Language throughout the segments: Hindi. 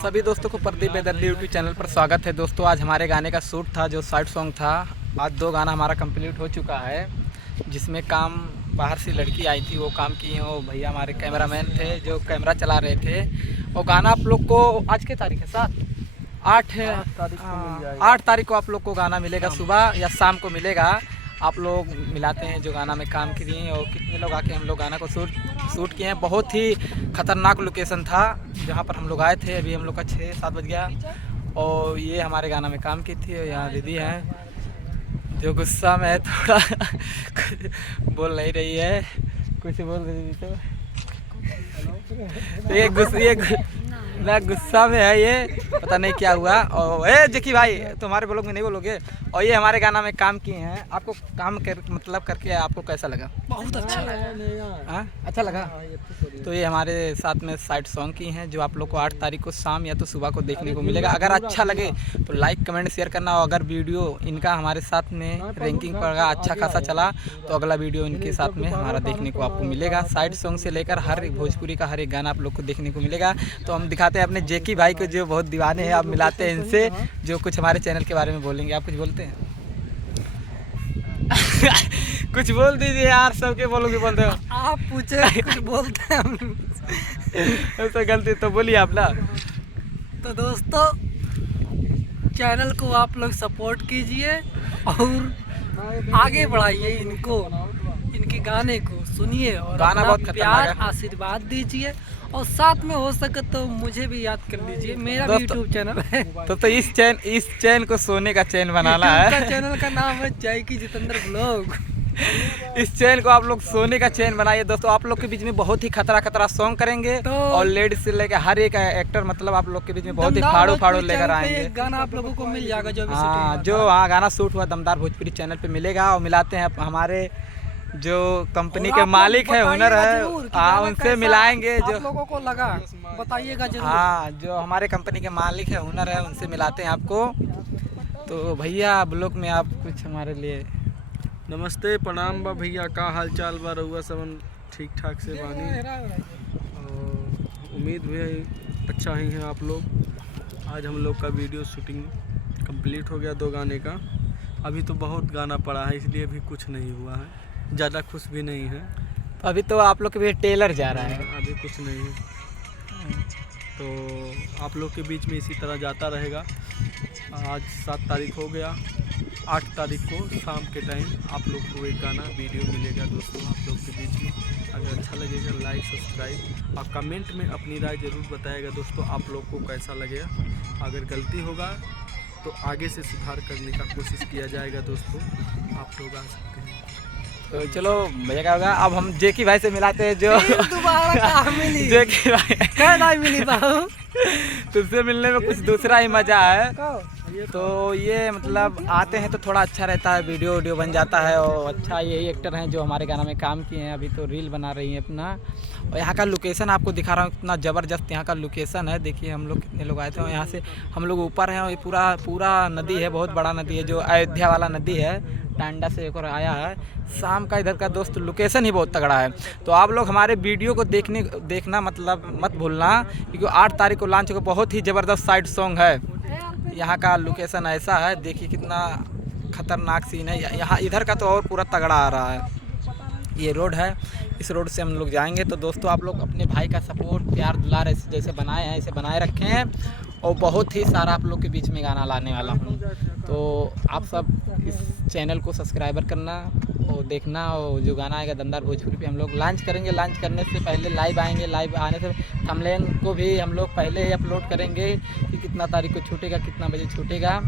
सभी दोस्तों को प्रदीप बेदर्दी यूट्यूब चैनल पर स्वागत है। दोस्तों आज हमारे गाने का शूट था, जो साइड सॉन्ग था। आज 2 गाना हमारा कंप्लीट हो चुका है, जिसमें काम बाहर से लड़की आई थी, वो काम किए। वो भैया हमारे कैमरामैन थे जो कैमरा चला रहे थे। वो गाना आप लोग को आज के तारीख है 8 तारीख को आप लोग को गाना मिलेगा। सुबह या शाम को मिलेगा। आप लोग मिलाते हैं जो गाना में काम किए और कितने लोग आके हम लोग गाना को शूट किए हैं। बहुत ही ख़तरनाक लोकेशन था जहाँ पर हम लोग आए थे। अभी हम लोग का 6-7 बज गया और ये हमारे गाना में काम की थी। और यहाँ दीदी हैं जो गुस्सा में है, थोड़ा बोल नहीं रही है, कुछ बोल रही थी तो ये गुस्सा में है, ये पता नहीं क्या हुआ। और जकी भाई तुम्हारे ब्लॉग में नहीं बोलोगे। और ये हमारे गाना में काम किए हैं। आपको काम करके आपको कैसा लगा? बहुत अच्छा लगा। अच्छा लगा। तो ये हमारे साथ में साइड सॉन्ग की हैं, जो आप लोग को 8 तारीख को शाम या तो सुबह को देखने को मिलेगा। अगर अच्छा लगे तो लाइक कमेंट शेयर करना। और अगर वीडियो इनका हमारे साथ में रैंकिंग पर अच्छा खासा चला तो अगला वीडियो इनके साथ में हमारा देखने को आपको मिलेगा। साइड सॉन्ग से लेकर हर एक भोजपुरी का हर एक गाना आप लोग को देखने को मिलेगा। तो हम दिखाते हैं अपने जेकी भाई को, जो बहुत दीवाने हैं। आप मिलाते हैं इनसे, जो कुछ हमारे चैनल के बारे में बोलेंगे। आप कुछ बोलते हैं? कुछ बोल दीजिए यार, सबके बोलोगे बोलते हो। आप पूछे कुछ बोलते हैं हम तो गलती तो बोलिए आप ना। तो दोस्तों चैनल को आप लोग सपोर्ट कीजिए और आगे बढ़ाइए इनको, इनके गाने को सुनिए और गाना बहुत प्यार आशीर्वाद दीजिए। और साथ में हो सके तो मुझे भी याद कर लीजिए, मेरा भी यूट्यूब चैनल है। तो इस चैन को सोने का चैन बनाना है। चैनल का नाम है जैकी जितेंद्र ब्लॉग। इस चैन को आप लोग सोने का चैन बनाइए। दोस्तों आप लोग के बीच में बहुत ही खतरा सॉन्ग करेंगे तो और लेडीज से लेकर हर एक एक्टर, मतलब आप लोग के बीच में बहुत ही फाड़ू लेकर आएंगे। गाना आप लोगों को मिल जाएगा जो गाना शूट हुआ दमदार भोजपुरी चैनल पे मिलेगा। और मिलाते हैं हमारे जो कंपनी के मालिक है, हुनर है, उनसे मिलाएंगे। जो लोगों को लगा बताइएगा जरूर। हाँ, जो हमारे कंपनी के मालिक है, हुनर है, उनसे मिलाते हैं आपको। तो भैया ब्लॉग में आप कुछ हमारे लिए। नमस्ते, प्रणाम बा भैया, का हाल चाल बा? रहुआ सब ठीक ठाक से बानी और उम्मीद भी अच्छा ही है आप लोग। आज हम लोग का वीडियो शूटिंग कंप्लीट हो गया 2 गाने का। अभी तो बहुत गाना पड़ा है, इसलिए अभी कुछ नहीं हुआ है, ज़्यादा खुश भी नहीं है। तो अभी तो आप लोग के भी टेलर जा रहा है, अभी कुछ नहीं है। तो आप लोग के बीच में इसी तरह जाता रहेगा। आज 7 तारीख हो गया, 8 तारीख को शाम के टाइम आप लोग को एक गाना वीडियो मिलेगा दोस्तों आप लोग के बीच में। अगर अच्छा लगेगा लाइक सब्सक्राइब और कमेंट में अपनी राय ज़रूर बताएगा दोस्तों, आप लोग को कैसा लगेगा। अगर गलती होगा तो आगे से सुधार करने का कोशिश किया जाएगा दोस्तों। आप लोग आ सकते हैं। तो चलो भैया क्या होगा। अब हम जेकी भाई से मिलाते हैं, जो जेकी भाई मिली बाबू। तुझसे मिलने में कुछ दूसरा ही मज़ा है। तो ये मतलब आते हैं तो थोड़ा अच्छा रहता है, वीडियो बन जाता है। और अच्छा यही एक्टर हैं जो हमारे गाना में काम किए हैं। अभी तो रील बना रही हैं अपना। और यहाँ का लोकेशन आपको दिखा रहा हूँ, कितना ज़बरदस्त यहाँ का लोकेशन है। देखिए हम लोग कितने लोग आए थे। और यहाँ से हम लोग ऊपर हैं और ये पूरा नदी है, बहुत बड़ा नदी है, जो अयोध्या वाला नदी है। टांडा से एक और आया है। शाम का इधर का दोस्त लोकेशन ही बहुत तगड़ा है। तो आप लोग हमारे वीडियो को देखना मतलब मत भूलना, क्योंकि 8 तारीख को लॉन्च होगा। बहुत ही ज़बरदस्त साइड सॉन्ग है। यहाँ का लोकेशन ऐसा है, देखिए कितना खतरनाक सीन है। यहाँ इधर का तो और पूरा तगड़ा आ रहा है। ये रोड है, इस रोड से हम लोग जाएंगे। तो दोस्तों आप लोग अपने भाई का सपोर्ट प्यार दुलार ऐसे जैसे बनाए हैं, ऐसे बनाए रखे हैं। और बहुत ही सारा आप लोग के बीच में गाना लाने वाला हूँ। तो आप सब इस चैनल को सब्सक्राइबर करना और देखना। और जो गाना आएगा दमदार भोजपुरी पे हम लोग लॉन्च करेंगे। लॉन्च करने से पहले लाइव आएंगे। लाइव आने से थंबनेल को भी हम लोग पहले ही अपलोड करेंगे कि कितना तारीख को छूटेगा, कितना बजे छूटेगा।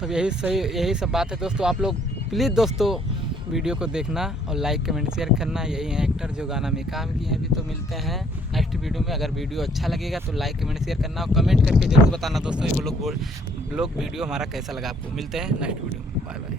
तो यही सब बात है दोस्तों। आप लोग प्लीज़ दोस्तों वीडियो को देखना और लाइक कमेंट शेयर करना। यही है एक्टर जो गाना में काम किए हैं। अभी तो मिलते हैं नेक्स्ट वीडियो में। अगर वीडियो अच्छा लगेगा तो लाइक कमेंट शेयर करना और कमेंट करके ज़रूर बताना दोस्तों ये ब्लॉग वीडियो हमारा कैसा लगा आपको। मिलते हैं नेक्स्ट वीडियो में। Bye bye.